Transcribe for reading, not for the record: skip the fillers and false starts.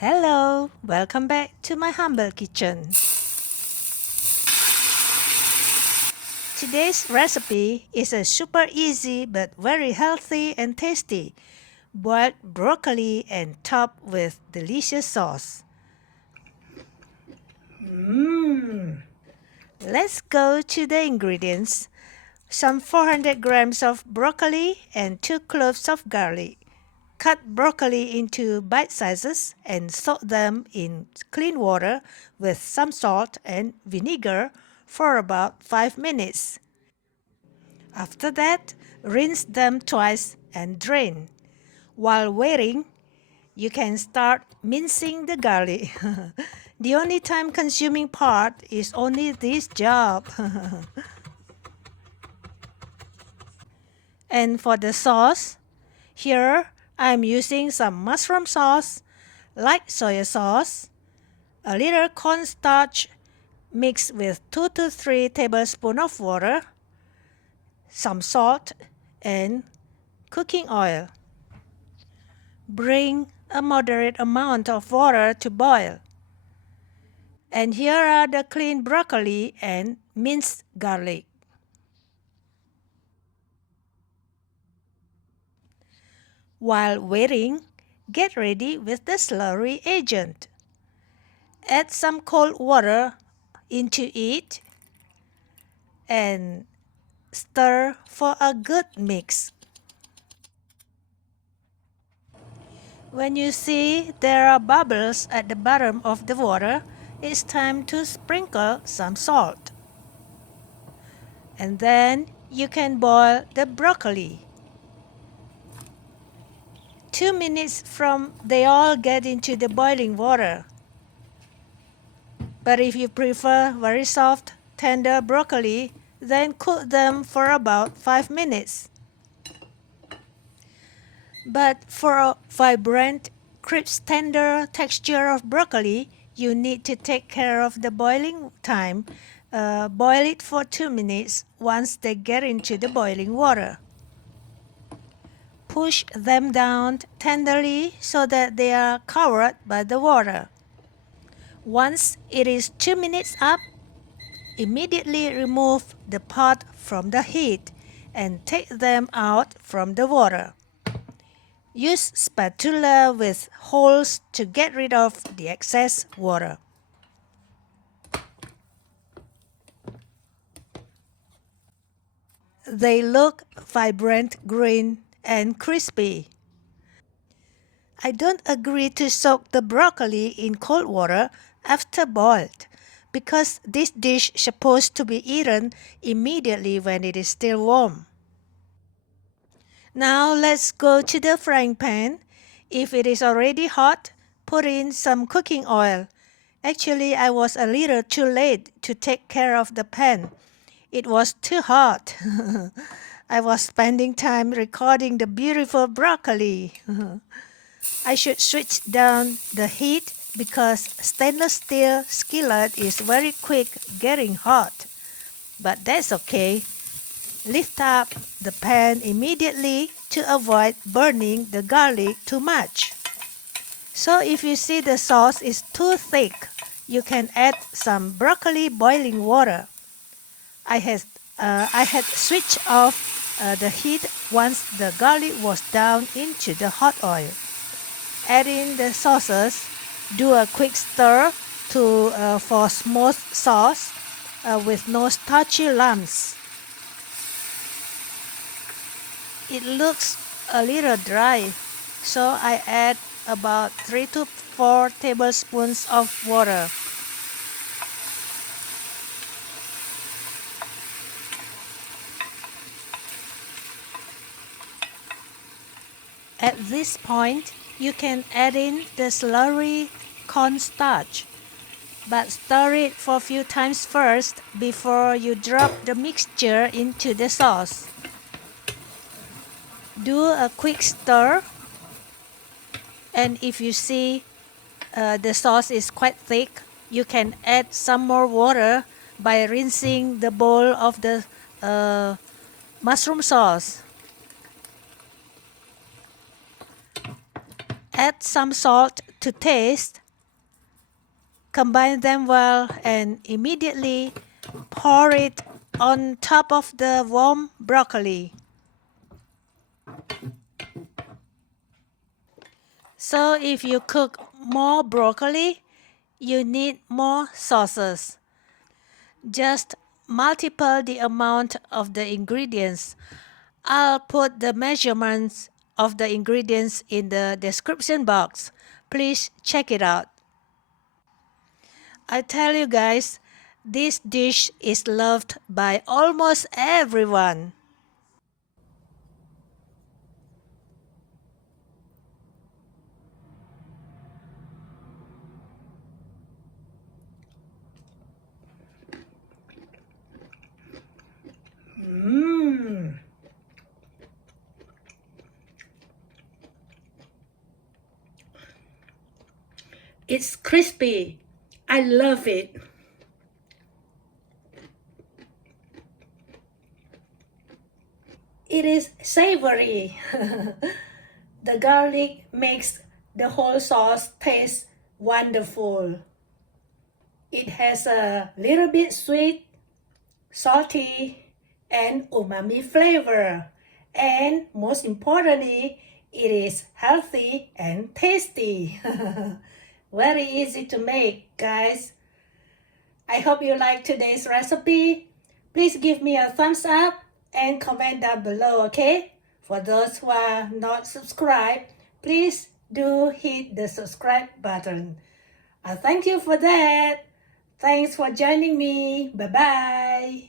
Hello, welcome back to my humble kitchen. Today's recipe is a super easy but very healthy and tasty boiled broccoli and topped with delicious sauce. Let's go to the ingredients. Some 400 grams of broccoli and 2 cloves of garlic. Cut broccoli into bite sizes and soak them in clean water with some salt and vinegar for about 5 minutes. After that, rinse them twice and drain. While waiting, you can start mincing the garlic. The only time consuming part is only this job. And for the sauce, here I'm using some mushroom sauce, light soy sauce, a little cornstarch mixed with 2 to 3 tablespoons of water, some salt, and cooking oil. Bring a moderate amount of water to boil. And here are the cleaned broccoli and minced garlic. While waiting, get ready with the slurry agent. Add some cold water into it and stir for a good mix. When you see there are bubbles at the bottom of the water, it's time to sprinkle some salt. And then you can boil the broccoli. 2 minutes from they all get into the boiling water. But if you prefer very soft, tender broccoli, then cook them for about 5 minutes. But for a vibrant, crisp, tender texture of broccoli, you need to take care of the boiling time. Boil it for 2 minutes once they get into the boiling water. Push them down tenderly so that they are covered by the water. Once it is 2 minutes up, immediately remove the pot from the heat and take them out from the water. Use spatula with holes to get rid of the excess water. They look vibrant green and crispy. I don't agree to soak the broccoli in cold water after boiled because this dish is supposed to be eaten immediately when it is still warm. Now let's go to the frying pan. If it is already hot, put in some cooking oil. Actually, I was a little too late to take care of the pan. It was too hot. I was spending time recording the beautiful broccoli. I should switch down the heat because stainless steel skillet is very quick getting hot. But that's okay. Lift up the pan immediately to avoid burning the garlic too much. So if you see the sauce is too thick, you can add some broccoli boiling water. I had switched off the heat once the garlic was down into the hot oil. Add in the sauces. Do a quick stir for smooth sauce with no starchy lumps. It looks a little dry, so I add about 3 to 4 tablespoons of water. At this point, you can add in the slurry cornstarch, but stir it for a few times first before you drop the mixture into the sauce. Do a quick stir, and if you see the sauce is quite thick, you can add some more water by rinsing the bowl of the mushroom sauce. Add some salt to taste. Combine them well and immediately pour it on top of the warm broccoli. So if you cook more broccoli, you need more sauces. Just multiply the amount of the ingredients. I'll put the measurements of the ingredients in the description box. Please check it out. I tell you guys, this dish is loved by almost everyone. Mmm. It's crispy. I love it. It is savory. The garlic makes the whole sauce taste wonderful. It has a little bit sweet, salty, and umami flavor. And most importantly, it is healthy and tasty. Very easy to make, guys. I hope you like today's recipe. Please give me a thumbs up and comment down below, okay? For those who are not subscribed, please do hit the subscribe button. Thank you for that. Thanks for joining me. Bye-bye.